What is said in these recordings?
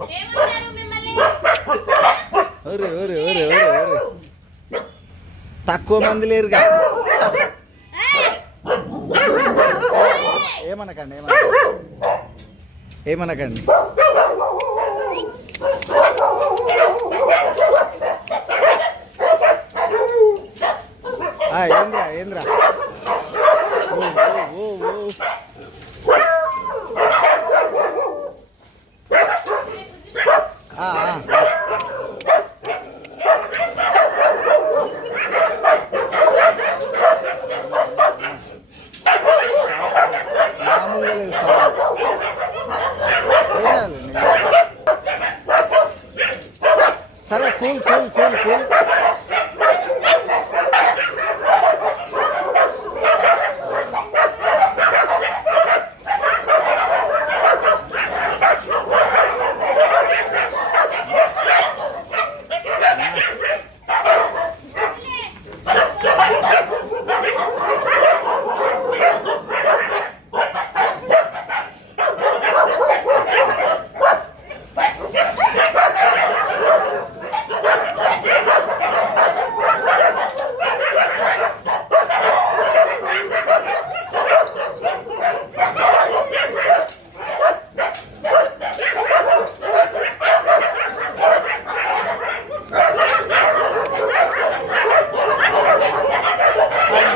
ఒరే ఒరే ఒరే ఒరే ఒరే. తక్కువ మంది లేరుగా. ఏమనకండి ఏమనకండి. ఏమనకండి. ఆ, ఏంద్రా ఏంద్రా ఓ, ఓ, ఓ, ఓ. ఆ, ఆ. మామూలుగా లేదు సార్. వేయాలండి. సరే కూల్ కూల్ కూల్ కూల్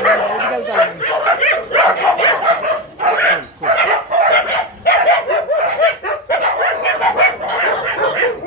బయటికి వెళ్తాను అట్లా అరుస్తారా ఎవరైనా వస్తే? ఆ? ఆ, ఆ, ఆ,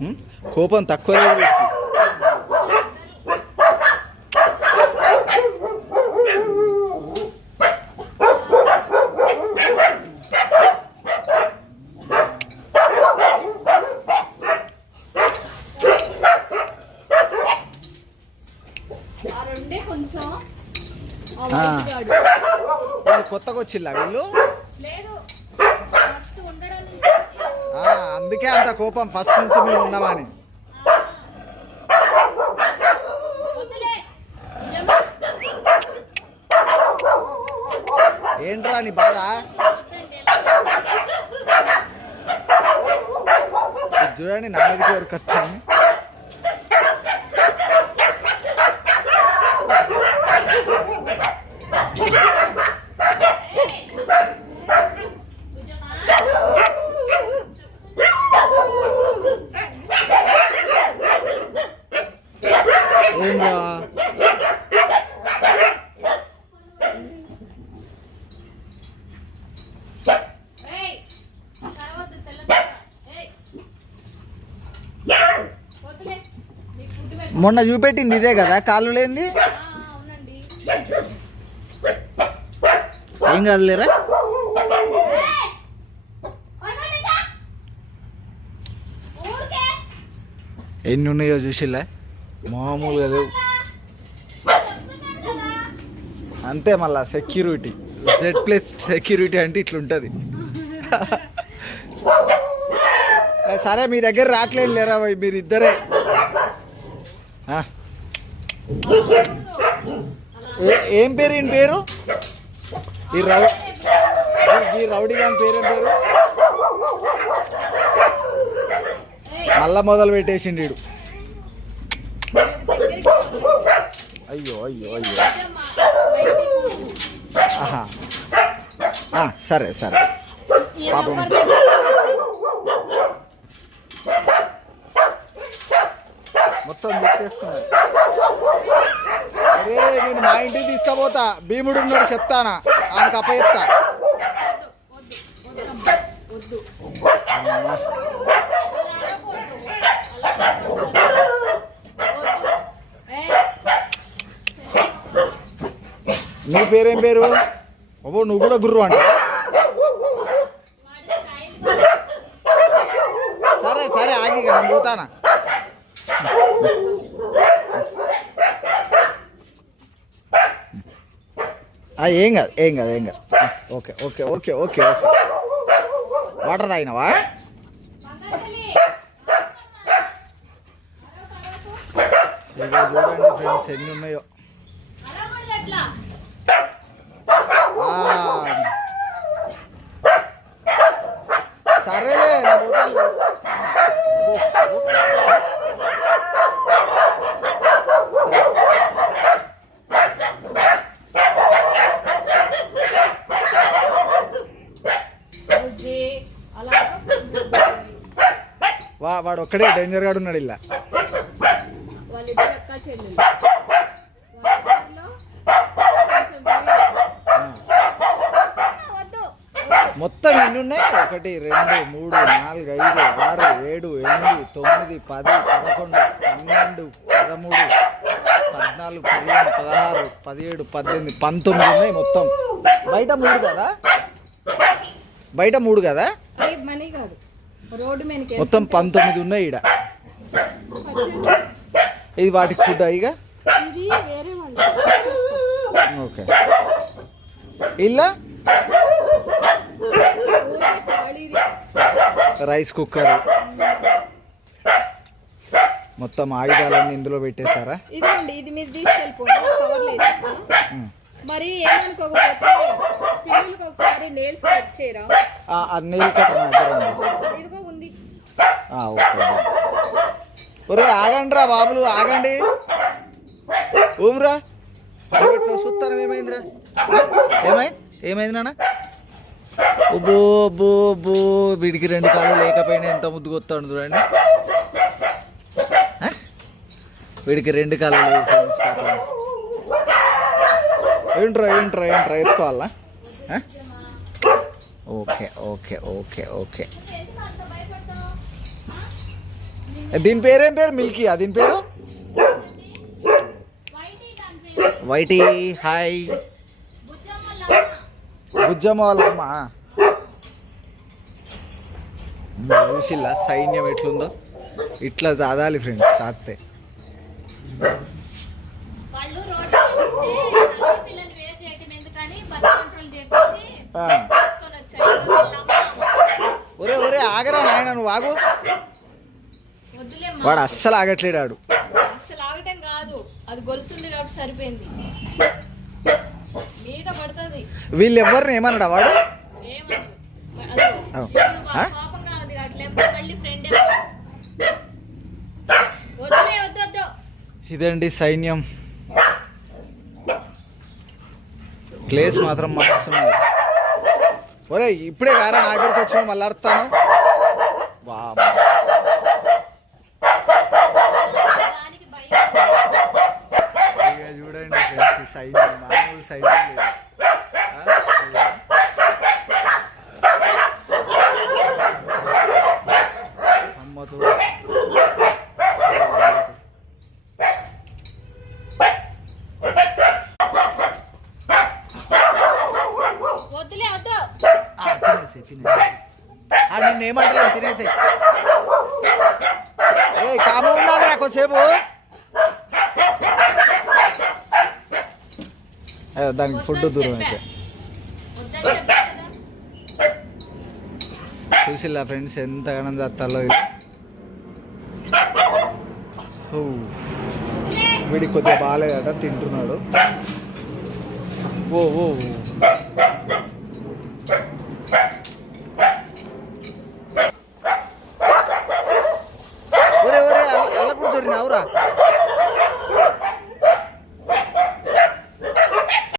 ఉమ్, కోపం తక్కువ కొత్తగా వచ్చిల్లా వీళ్ళు లేదు ఫస్ట్ ఉండడం నుంచి ఆ, అందుకే అంత కోపం ఫస్ట్ నుంచి మేము ఉన్నామని ఏంట్రా నీ బాధ? చూడండి నా మీదకి మొన్న చూపెట్టింది ఇదే కదా కాళ్ళు లేనిది? అవునండి. ఏం కాదులేరా. ఎన్ని ఉన్నాయో చూసిల్లా? మామూలుగా లేవు. అంతే మళ్ళా సెక్యూరిటీ. జెడ్ ప్లస్ సెక్యూరిటీ అంటే ఇట్లుంటుంది. సరే మీ దగ్గర రావట్లేదు లేరా మీరు ఇద్దరే. ఏ- ఏం పేరు ఈయన పేరు? ఈ రౌ ఈ- రౌడీ గాని పేరు ఏం పేరు? మళ్ళా మొదలు పెట్టేసిండు అయ్యో అయ్యో అయ్యో. ఆహా. సరే సరే. పాపం. చేసుకున్నాడు. అరే నేను మా ఇంటికి తీసుకపోతా. భీముడు ఉన్నాడు చెప్తానా? ఆయనకు అప్పచెప్తా. నీ పేరేం పేరు? అబ్బో నువ్వు కూడా గుర్రు అంట. సరే సరే ఆగి పోతానా? ఏం కాదు ఏం కాదు ఏం కాదు. Okay okay okay okay okay. Water తాగినావా? చూడండి ఫ్రెండ్స్ ఎన్ని ఉన్నాయో. వాడు ఒక్కడే డేంజర్ గాడు ఉన్నాడు ఇలా. మొత్తం ఎన్ని ఉన్నాయి? ఒకటి రెండు మూడు నాలుగు ఐదు ఆరు ఏడు ఎనిమిది తొమ్మిది పది పదకొండు పన్నెండు పదమూడు పద్నాలుగు పదిహేను పదహారు పదిహేడు పద్దెనిమిది పంతొమ్మిది ఉన్నాయి మొత్తం. బయట మూడు కదా? బయట మూడు కదా? మనీ కాదు. మొత్తం పంతొమ్మిది ఉన్నాయి ఈడ. ఇది వాటికి ఫుడ్ ఇక ఇది వేరే వాళ్ళు ఓకే. ఇలా. Rice cooker. మొత్తం ఆయుధాలన్నీ ఇందులో పెట్టేశారా? ఇదిగోండి ఇది మీరు తీసుకెళ్ళిపోండి. కవర్లో వేసేస్తాను. మరి ఏమనుకోకపోతే పిల్లలకి ఒకసారి నేల్స్ కట్ చేయరా? ఆ, నెయిల్ కట్టర్ నా దగ్గర ఓకే ఒరే ఆగండి రా బాబులు ఆగండి. ఊమ్రా. చూస్తాను ఏమైందిరా? ఏమైంది ఏమైంది నాన్న? బో బో బో వీడికి రెండు కాళ్ళు లేకపోయినా ఎంత ముద్దుగా వస్తాడు చూడండి. వీడికి రెండు కాళ్ళు లేవు ఫ్రెండ్స్ ఏంట్రా ఏంట్రా ఏంట్రా ఎత్తుకోవాలా? Okay okay okay okay. దీని పేరేం పేరు? మిల్కీయా? దీని పేరు? YT hi. బుజ్జమ్మ వాళ్ళ అమ్మ చూసిల్లా సైన్యం ఎట్లుందో? ఇట్లా చదాలి ఫ్రెండ్స్ తాగితే. ఒరే ఒరే ఆగరా నాయన నువ్వు ఆగు. వాడు అస్సలు ఆగట్లేడు ఆడు. అసలు ఆగటం కాదు. అది గొలుసుంది కాబట్టి సరిపోయింది. మీద పడుతుంది. వీళ్ళు ఎవరిని ఏమన్నాడా వాడు అట్లా మళ్ళీ ఫ్రెండ్ వద్దులే వద్దు వద్దు. ఇదండి సైన్యం? ప్లేస్ మాత్రం మస్తున్నది ఒరే ఇప్పుడే కారా నా దగ్గరికి వచ్చి మళ్ళీ అడతాను వామ్మో. దానికి భయం ఇక చూడండి ఫ్రెండ్స్ ఈ సైన్యం ఇదిగో. అమ్మతో ఏమంటలేదు తినేసే ఏ కాము ఉన్నాడు దానికి ఫుడ్ దూరం అయితే చూసిల్లా ఫ్రెండ్స్ ఎంత ఇది. హూ. వీడికి కొద్దిగా బాగాలేదట తింటున్నాడు. ఓ ఓ.